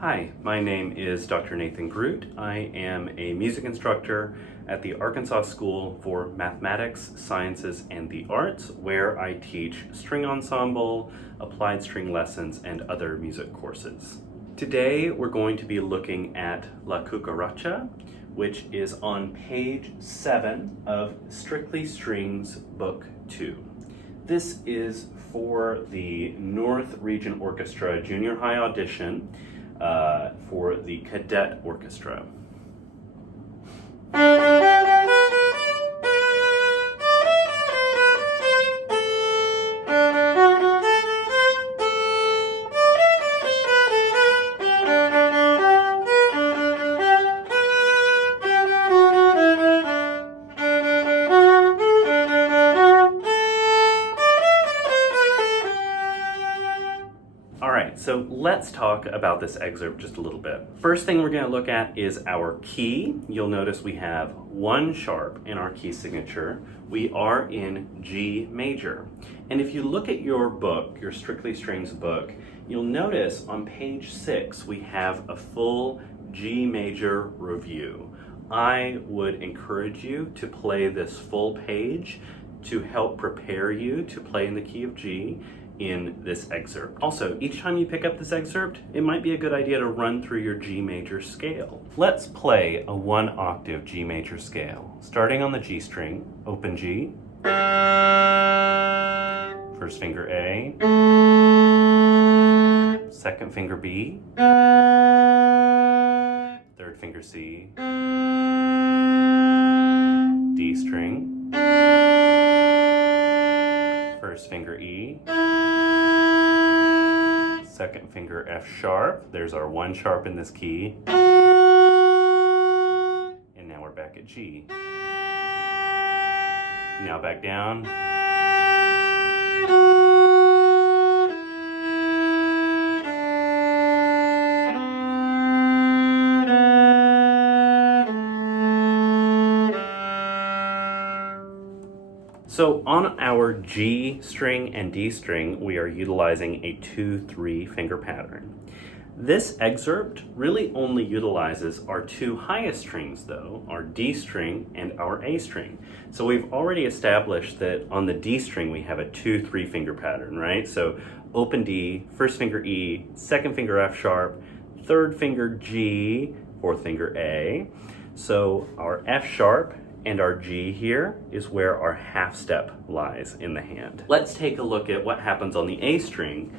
Hi, my name is Dr. Nathan Groot. I am a music instructor at the Arkansas School for Mathematics, Sciences, and the Arts, where I teach string ensemble, applied string lessons, and other music courses. Today we're going to be looking at La Cucaracha, which is on page 7 of Strictly Strings Book 2. This is for the North Region Orchestra Junior High Audition for the Cadet Orchestra. So let's talk about this excerpt just a little bit. First thing we're going to look at is our key. You'll notice we have 1 sharp in our key signature. We are in G major. And if you look at your book, your Strictly Strings book, you'll notice on page 6 we have a full G major review. I would encourage you to play this full page to help prepare you to play in the key of G in this excerpt. Also, each time you pick up this excerpt, it might be a good idea to run through your G major scale. Let's play a 1 octave G major scale. Starting on the G string, open G, first finger A, second finger B, third finger C, D string, first finger E, second finger F sharp. There's our 1 sharp in this key. And now we're back at G. Now back down. So on our G string and D string, we are utilizing a 2-3 finger pattern. This excerpt really only utilizes our 2 highest strings though, our D string and our A string. So we've already established that on the D string we have a 2-3 finger pattern, right? So open D, first finger E, second finger F sharp, third finger G, fourth finger A. So our F sharp and our G here is where our half step lies in the hand. Let's take a look at what happens on the A string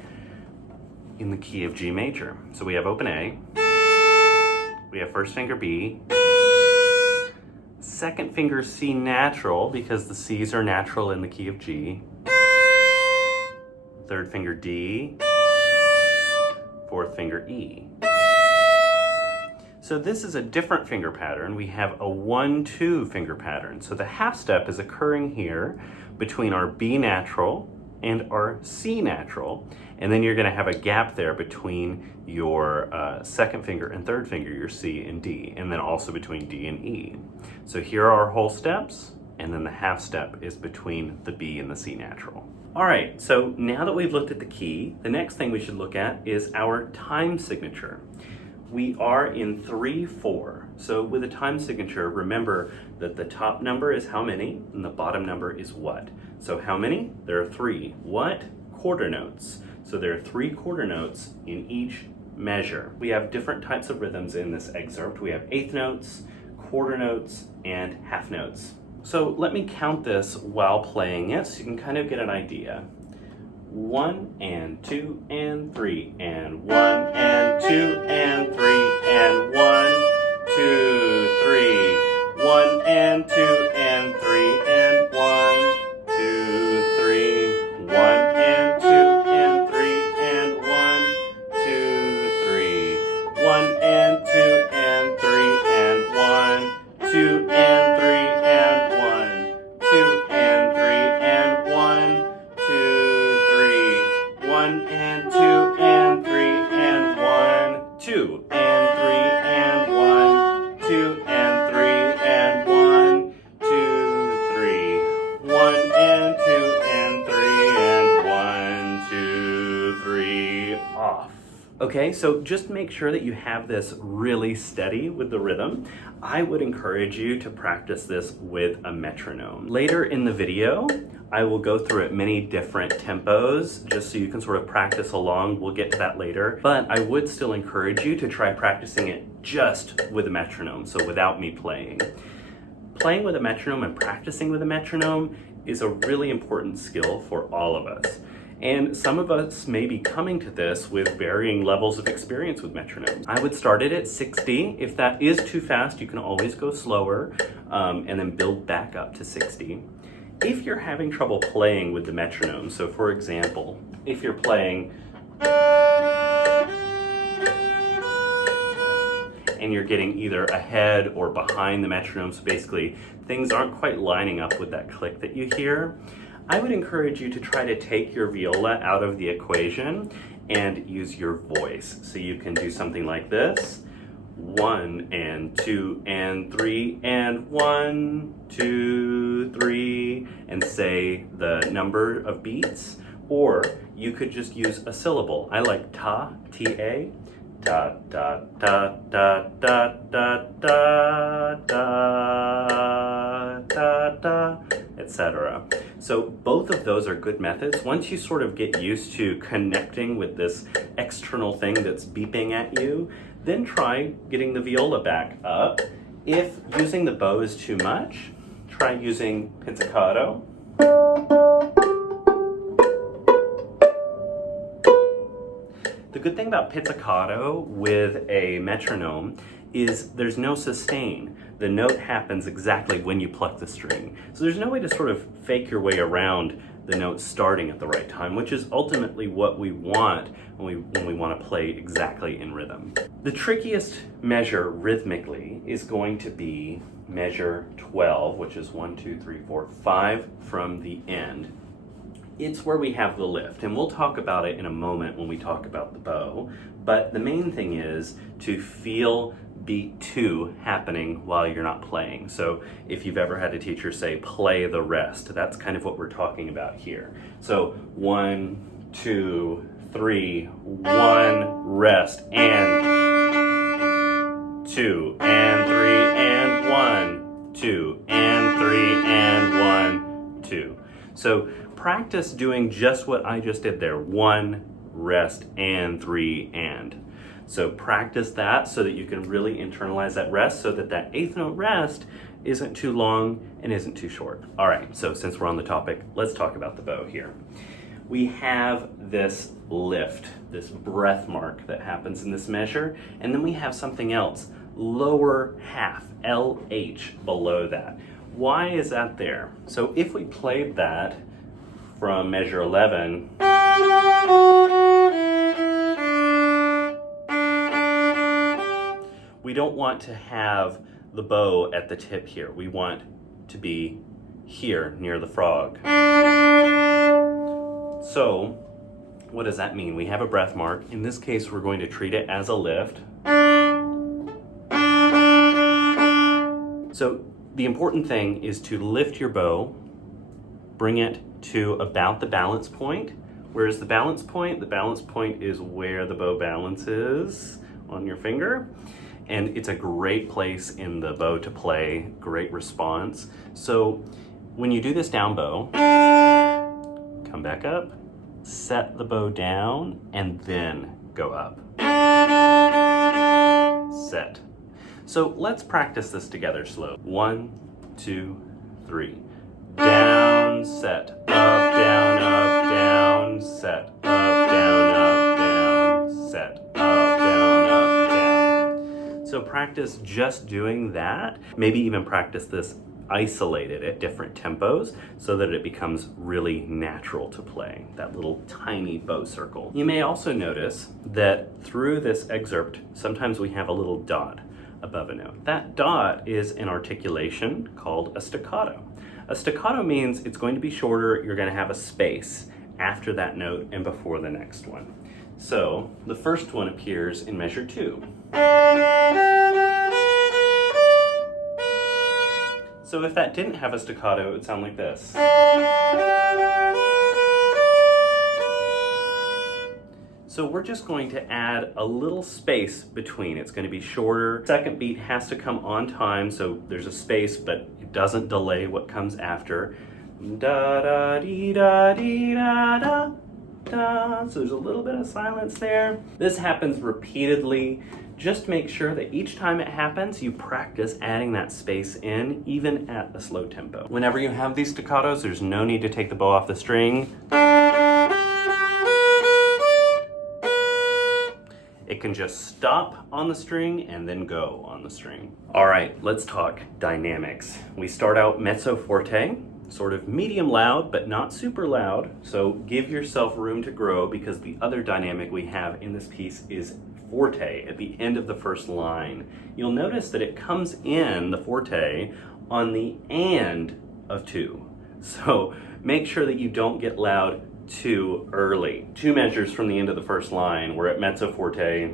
in the key of G major. So we have open A, we have first finger B, second finger C natural because the C's are natural in the key of G, third finger D, fourth finger E. So this is a different finger pattern. We have a 1-2 finger pattern. So the half step is occurring here between our B natural and our C natural. And then you're gonna have a gap there between your second finger and third finger, your C and D, and then also between D and E. So here are our whole steps, and then the half step is between the B and the C natural. All right, so now that we've looked at the key, the next thing we should look at is our time signature. We are in 3/4. So with a time signature, remember that the top number is how many and the bottom number is what. So how many? There are 3. What? Quarter notes. So there are 3 quarter notes in each measure. We have different types of rhythms in this excerpt. We have eighth notes, quarter notes, and half notes. So let me count this while playing it so you can kind of get an idea. 1 and 2 and 3 and 1 and 2 and 3 and 1, 2, 3. 1 and 2 and 3 and 1, 2, 3. 1 and 2 and 3 and 1, 2, 3. 1 and 2 and 3 and 1, 2 and 3 and 1, 2 and 3 and 1, 2, 3. 1 and 2 and 3 and 1, 2 and 3 and 1, 2 and 3 and 1, 2, 3. 1 and 2 and 3 and 1, 2, 3. Off. Okay, so just make sure that you have this really steady with the rhythm. I would encourage you to practice this with a metronome. Later in the video, I will go through it many different tempos just so you can sort of practice along. We'll get to that later, but I would still encourage you to try practicing it just with a metronome, so without me playing. Playing with a metronome and practicing with a metronome is a really important skill for all of us. And some of us may be coming to this with varying levels of experience with metronome. I would start it at 60. If that is too fast, you can always go slower and then build back up to 60. If you're having trouble playing with the metronome, so for example, if you're playing and you're getting either ahead or behind the metronome, so basically things aren't quite lining up with that click that you hear, I would encourage you to try to take your viola out of the equation and use your voice. So you can do something like this. 1 and 2 and 3 and 1, 2, 3, and say the number of beats. Or you could just use a syllable. I like ta, T-A. Da da da da da da da da da da, etc. So both of those are good methods. Once you sort of get used to connecting with this external thing that's beeping at you, then try getting the viola back up. If using the bow is too much, try using pizzicato. The good thing about pizzicato with a metronome is there's no sustain. The note happens exactly when you pluck the string. So there's no way to sort of fake your way around the note starting at the right time, which is ultimately what we want when we want to play exactly in rhythm. The trickiest measure rhythmically is going to be measure 12, which is 1, 2, 3, 4, 5 from the end. It's where we have the lift, and we'll talk about it in a moment when we talk about the bow, but the main thing is to feel beat 2 happening while you're not playing. So if you've ever had a teacher say, play the rest, that's kind of what we're talking about here. So 1, 2, 3, 1, rest, and 2, and 3, and 1, 2, and 3, and 1, 2. So practice doing just what I just did there. 1, rest, and 3, and. So practice that so that you can really internalize that rest so that that 8th note rest isn't too long and isn't too short. All right, so since we're on the topic, let's talk about the bow here. We have this lift, this breath mark that happens in this measure, and then we have something else, lower half, LH, below that. Why is that there? So if we played that from measure 11, we don't want to have the bow at the tip here. We want to be here near the frog. So what does that mean? We have a breath mark. In this case, we're going to treat it as a lift. So the important thing is to lift your bow, bring it to about the balance point. Where's the balance point? The balance point is where the bow balances on your finger. And it's a great place in the bow to play, great response. So when you do this down bow, come back up, set the bow down, and then go up. Set. So let's practice this together slow. 1, 2, 3. Down, set, up, down, set, up, down, set, up, down. So practice just doing that. Maybe even practice this isolated at different tempos so that it becomes really natural to play, that little tiny bow circle. You may also notice that through this excerpt, sometimes we have a little dot above a note. That dot is an articulation called a staccato. A staccato means it's going to be shorter, you're going to have a space after that note and before the next one. So the first one appears in measure 2. So if that didn't have a staccato, it would sound like this. So we're just going to add a little space between. It's going to be shorter. Second beat has to come on time, so there's a space, but it doesn't delay what comes after. Da da dee da dee da da da. So there's a little bit of silence there. This happens repeatedly. Just make sure that each time it happens, you practice adding that space in, even at a slow tempo. Whenever you have these staccatos, there's no need to take the bow off the string. It can just stop on the string and then go on the string. All right, let's talk dynamics. We start out mezzo forte, sort of medium loud, but not super loud. So give yourself room to grow, because the other dynamic we have in this piece is forte at the end of the first line. You'll notice that it comes in, the forte, on the and of two. So make sure that you don't get loud too early. 2 measures from the end of the first line, we're at mezzo forte.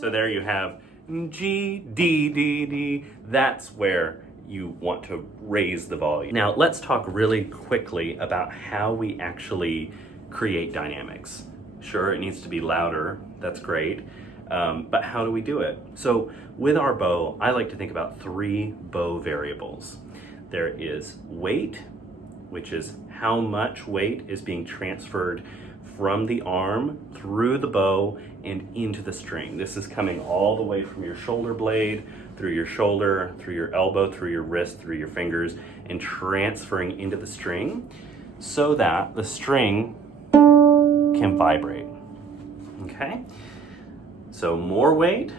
So there you have G, D, D, D. That's where you want to raise the volume. Now let's talk really quickly about how we actually create dynamics. Sure, it needs to be louder, that's great, but how do we do it? So with our bow, I like to think about 3 bow variables. There is weight, which is how much weight is being transferred from the arm through the bow and into the string. This is coming all the way from your shoulder blade, through your shoulder, through your elbow, through your wrist, through your fingers, and transferring into the string so that the string can vibrate. Okay? So more weight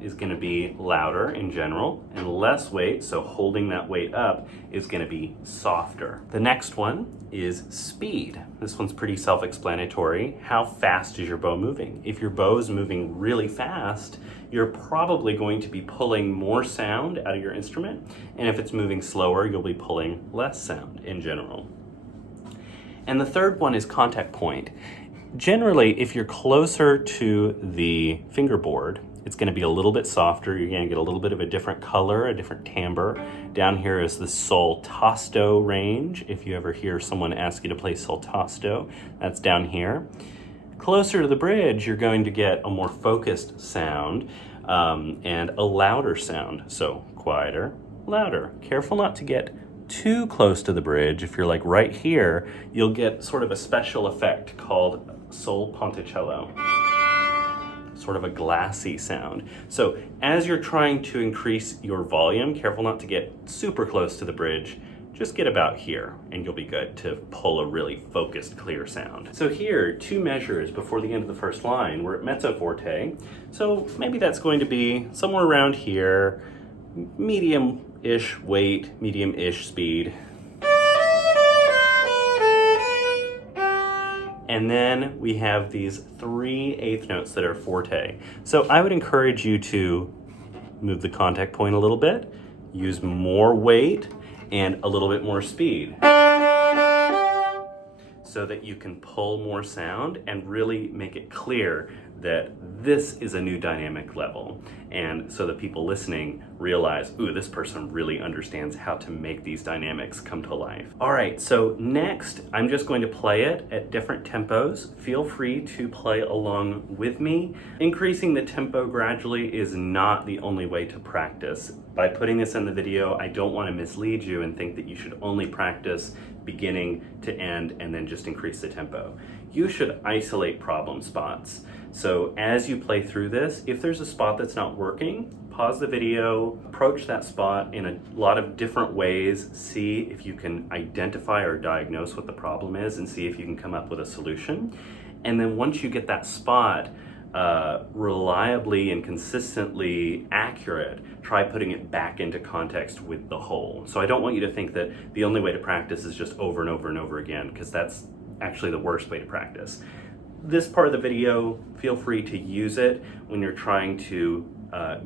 is going to be louder in general, and less weight, so holding that weight up, is going to be softer. The next one is speed. This one's pretty self-explanatory. How fast is your bow moving? If your bow is moving really fast, you're probably going to be pulling more sound out of your instrument, and if it's moving slower, you'll be pulling less sound in general. And the third one is contact point. Generally, if you're closer to the fingerboard, it's going to be a little bit softer. You're going to get a little bit of a different color, a different timbre. Down here is the sol tasto range. If you ever hear someone ask you to play sol tasto, that's down here. Closer to the bridge, you're going to get a more focused sound and a louder sound. So quieter, louder. Careful not to get too close to the bridge. If you're like right here, you'll get sort of a special effect called sol ponticello. Sort of a glassy sound. So as you're trying to increase your volume, careful not to get super close to the bridge. Just get about here and you'll be good to pull a really focused, clear sound. So here, 2 measures before the end of the first line, we're at mezzo forte. So maybe that's going to be somewhere around here, medium-ish weight, medium-ish speed. And then we have these 3 eighth notes that are forte. So I would encourage you to move the contact point a little bit, use more weight and a little bit more speed, so that you can pull more sound and really make it clear that this is a new dynamic level. And so that people listening realize, ooh, this person really understands how to make these dynamics come to life. All right, so next, I'm just going to play it at different tempos. Feel free to play along with me. Increasing the tempo gradually is not the only way to practice. By putting this in the video, I don't want to mislead you and think that you should only practice beginning to end and then just increase the tempo. You should isolate problem spots. So as you play through this, if there's a spot that's not working, pause the video, approach that spot in a lot of different ways, see if you can identify or diagnose what the problem is and see if you can come up with a solution. And then once you get that spot reliably and consistently accurate, try putting it back into context with the whole. So I don't want you to think that the only way to practice is just over and over and over again, because that's actually the worst way to practice. This part of the video, feel free to use it when you're trying to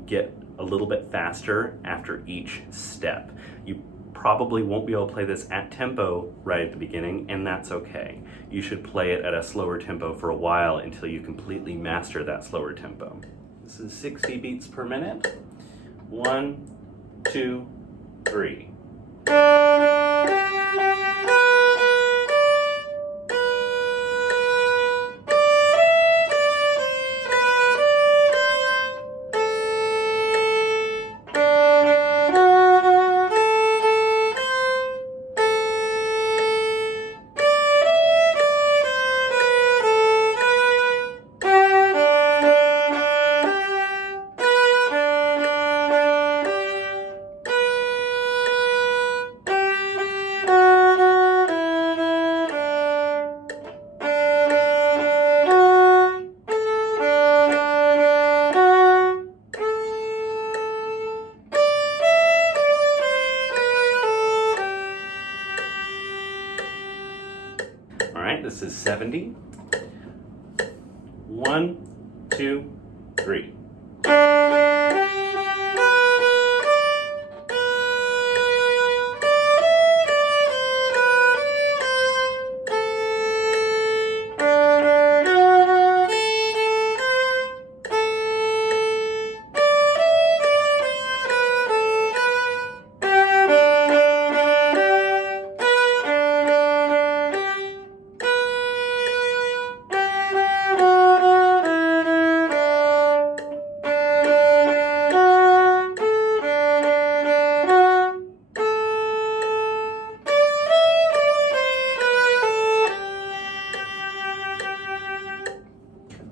get a little bit faster after each step. You probably won't be able to play this at tempo right at the beginning, and that's okay. You should play it at a slower tempo for a while until you completely master that slower tempo. This is 60 beats per minute. 1, 2, 3. right, this is 70. 1, 2, 3.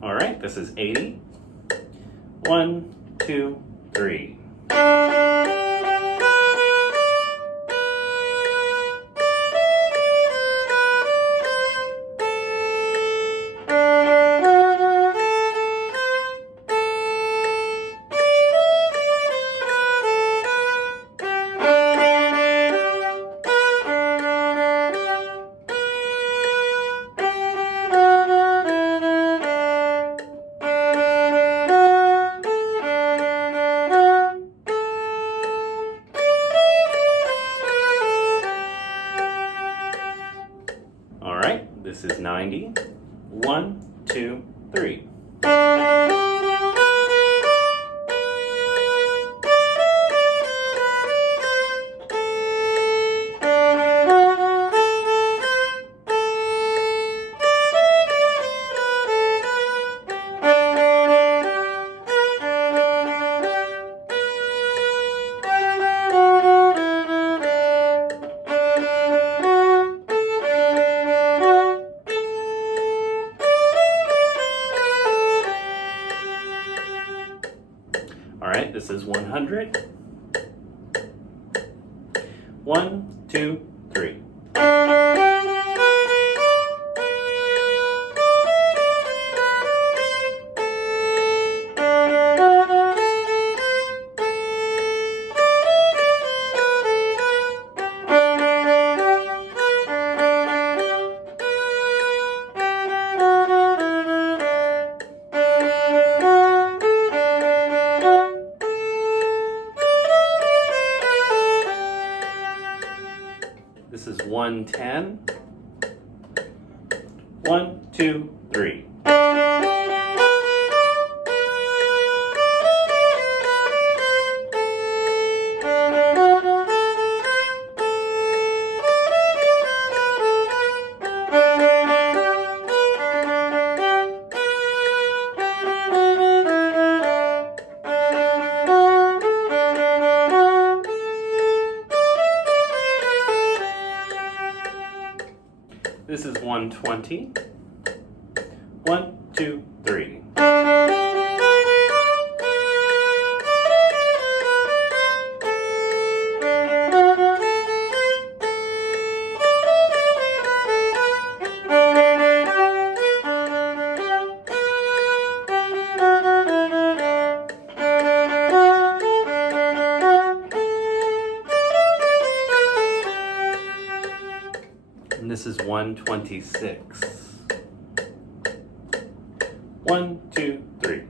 All right, this is 80. 1, 2, 3. All right, this is 90. 1, 2, 3. All right, this is 100. 1, 2, 3. This is 110. 1, 2, 3. This is 120. 1, 2, 3. And this is 126. 1, 2, 3.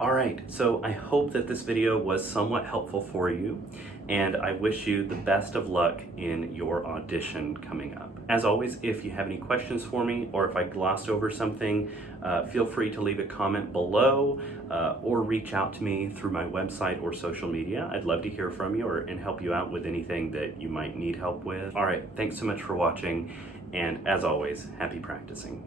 Alright, so I hope that this video was somewhat helpful for you, and I wish you the best of luck in your audition coming up. As always, if you have any questions for me, or if I glossed over something, feel free to leave a comment below, or reach out to me through my website or social media. I'd love to hear from you and help you out with anything that you might need help with. Alright, thanks so much for watching, and as always, happy practicing.